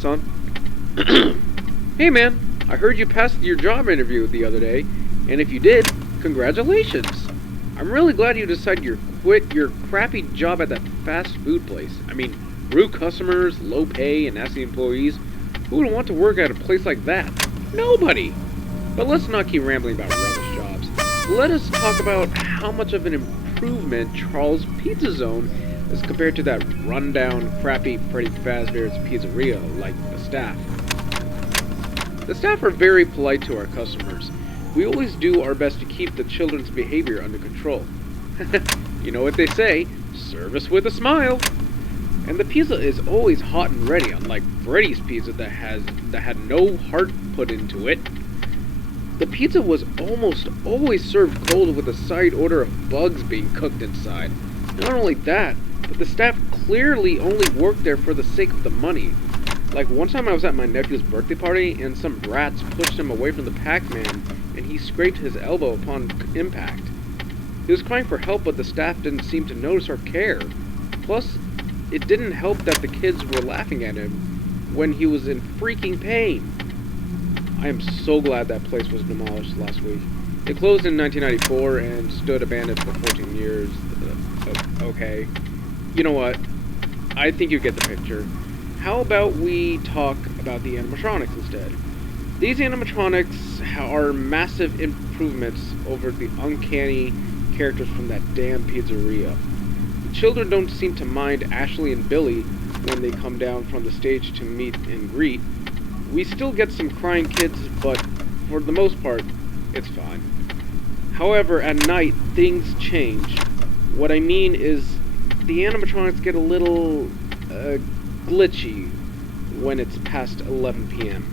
It's on. Hey man, I heard you passed your job interview the other day, and if you did, congratulations. I'm really glad you decided to quit your crappy job at that fast food place. I mean, rude customers, low pay, and nasty employees. Who would want to work at a place like that? Nobody! But let's not keep rambling about rubbish jobs. Let us talk about how much of an improvement Charles' Pizza Zone is compared to that rundown, crappy Freddy Fazbear's Pizzeria, like the staff. The staff are very polite to our customers. We always do our best to keep the children's behavior under control. You know what they say, service with a smile. And the pizza is always hot and ready, unlike Freddy's pizza that had no heart put into it. The pizza was almost always served cold with a side order of bugs being cooked inside. Not only that, but the staff clearly only worked there for the sake of the money. Like one time I was at my nephew's birthday party and some brats pushed him away from the Pac-Man and he scraped his elbow upon impact. He was crying for help, but the staff didn't seem to notice or care. Plus, it didn't help that the kids were laughing at him when he was in freaking pain. I am so glad that place was demolished last week. It closed in 1994 and stood abandoned for 14 years. Okay. You know what? I think you get the picture. How about we talk about the animatronics instead? These animatronics are massive improvements over the uncanny characters from that damn pizzeria. The children don't seem to mind Ashley and Billy when they come down from the stage to meet and greet. We still get some crying kids, but for the most part, it's fine. However, at night, things change. What I mean is, the animatronics get a little glitchy when it's past 11 p.m.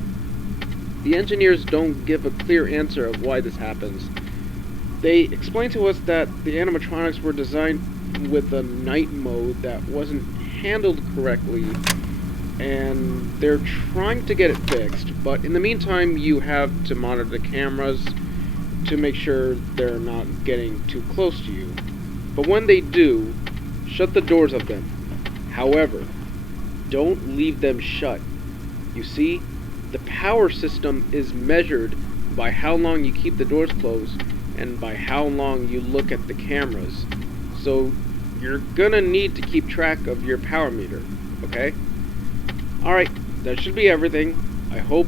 The engineers don't give a clear answer of why this happens. They explain to us that the animatronics were designed with a night mode that wasn't handled correctly, and they're trying to get it fixed, but in the meantime you have to monitor the cameras to make sure they're not getting too close to you. But when they do, shut the doors of them. However, don't leave them shut. You see, the power system is measured by how long you keep the doors closed and by how long you look at the cameras. So you're gonna need to keep track of your power meter, okay? Alright, that should be everything. I hope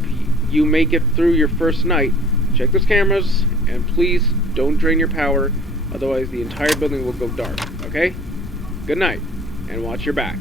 you make it through your first night. Check those cameras, and please don't drain your power, otherwise the entire building will go dark, okay? Good night, and watch your back.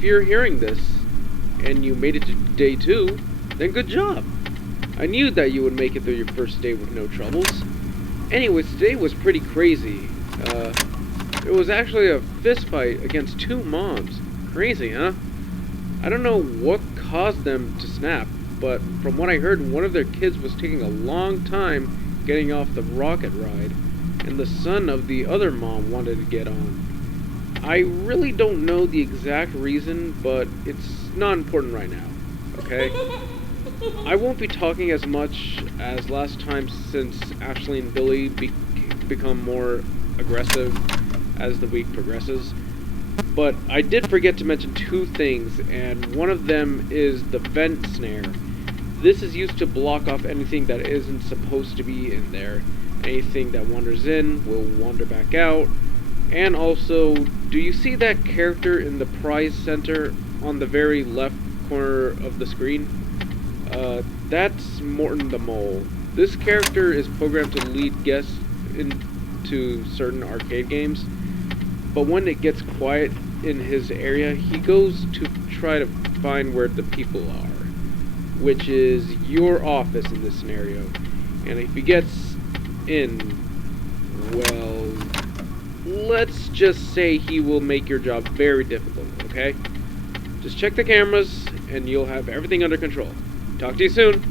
if you're hearing this and you made it to day 2, then good job. I knew that you would make it through your first day with no troubles. Anyways, today was pretty crazy. It was actually a fist fight against 2 moms. Crazy, huh? I don't know what caused them to snap, but from what I heard, one of their kids was taking a long time getting off the rocket ride, and the son of the other mom wanted to get on. I really don't know the exact reason, but it's not important right now, okay? I won't be talking as much as last time since Ashley and Billy become more aggressive as the week progresses. But I did forget to mention 2 things, and one of them is the vent snare. This is used to block off anything that isn't supposed to be in there. Anything that wanders in will wander back out. And also, do you see that character in the prize center on the very left corner of the screen? That's Morton the Mole. This character is programmed to lead guests into certain arcade games, but when it gets quiet in his area, he goes to try to find where the people are, which is your office in this scenario. And if he gets in, well, let's just say he will make your job very difficult, okay? Just check the cameras, and you'll have everything under control. Talk to you soon.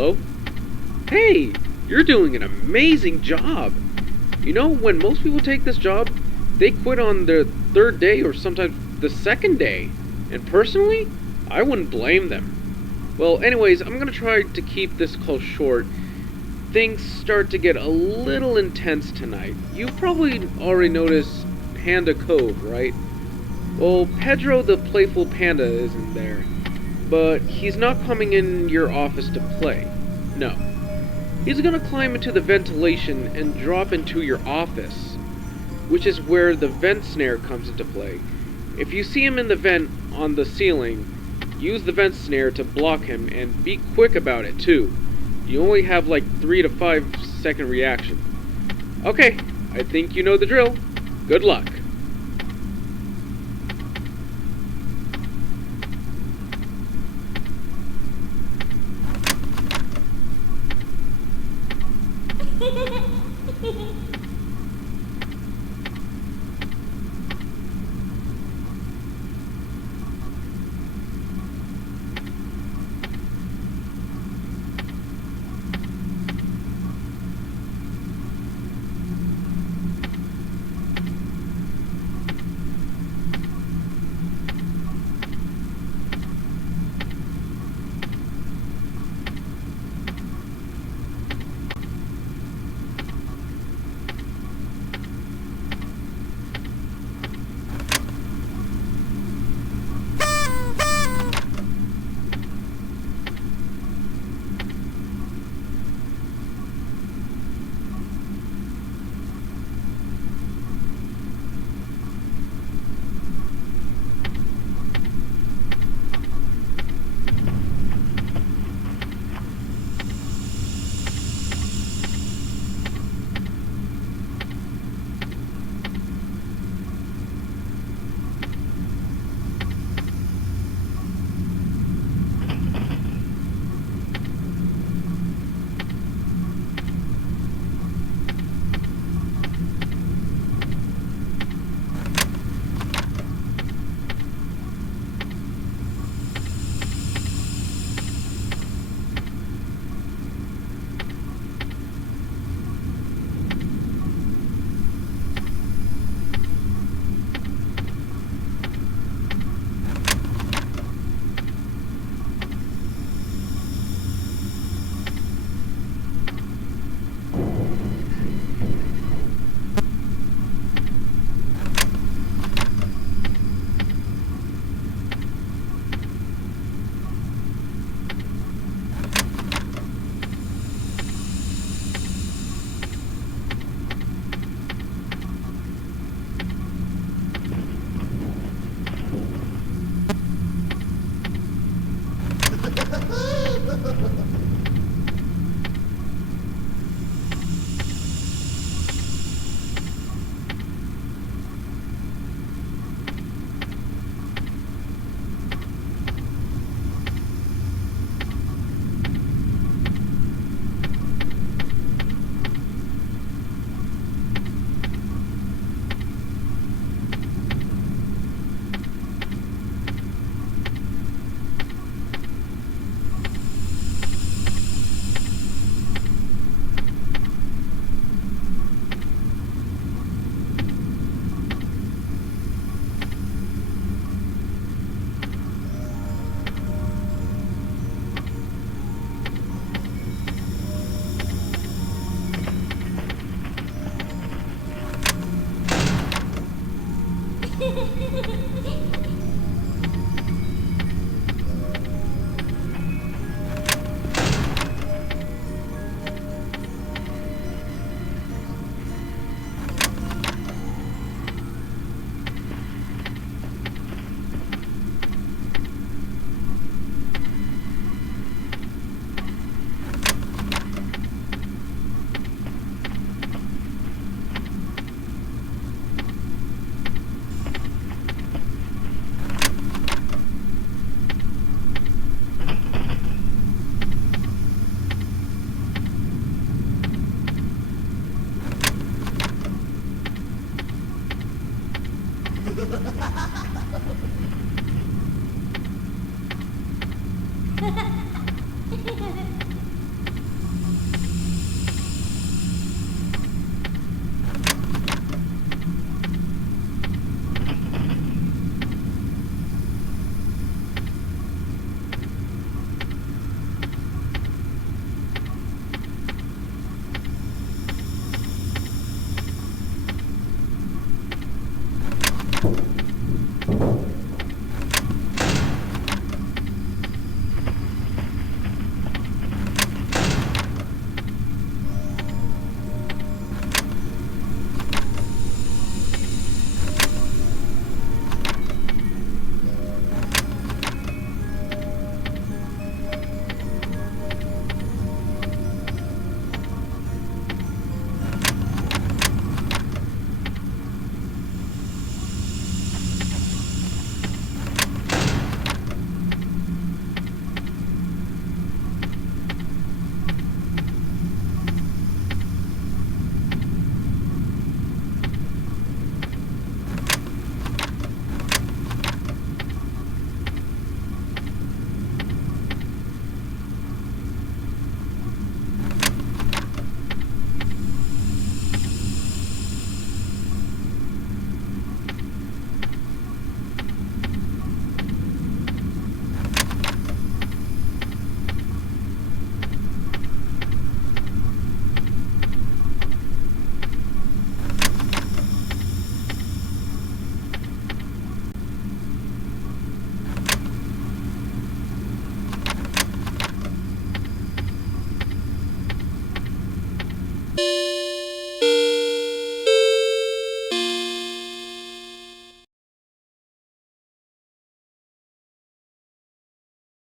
fellow. Hey, you're doing an amazing job. You know, when most people take this job, they quit on the third day or sometimes the second day. And personally, I wouldn't blame them. Well, anyways, I'm gonna try to keep this call short. Things start to get a little intense tonight. You've probably already noticed Panda Cove, right? Well, Pedro the Playful Panda isn't there. But he's not coming in your office to play. No. He's gonna climb into the ventilation and drop into your office, which is where the vent snare comes into play. If you see him in the vent on the ceiling, use the vent snare to block him, and be quick about it too. You only have like 3 to 5 second reaction. Okay, I think you know the drill. Good luck.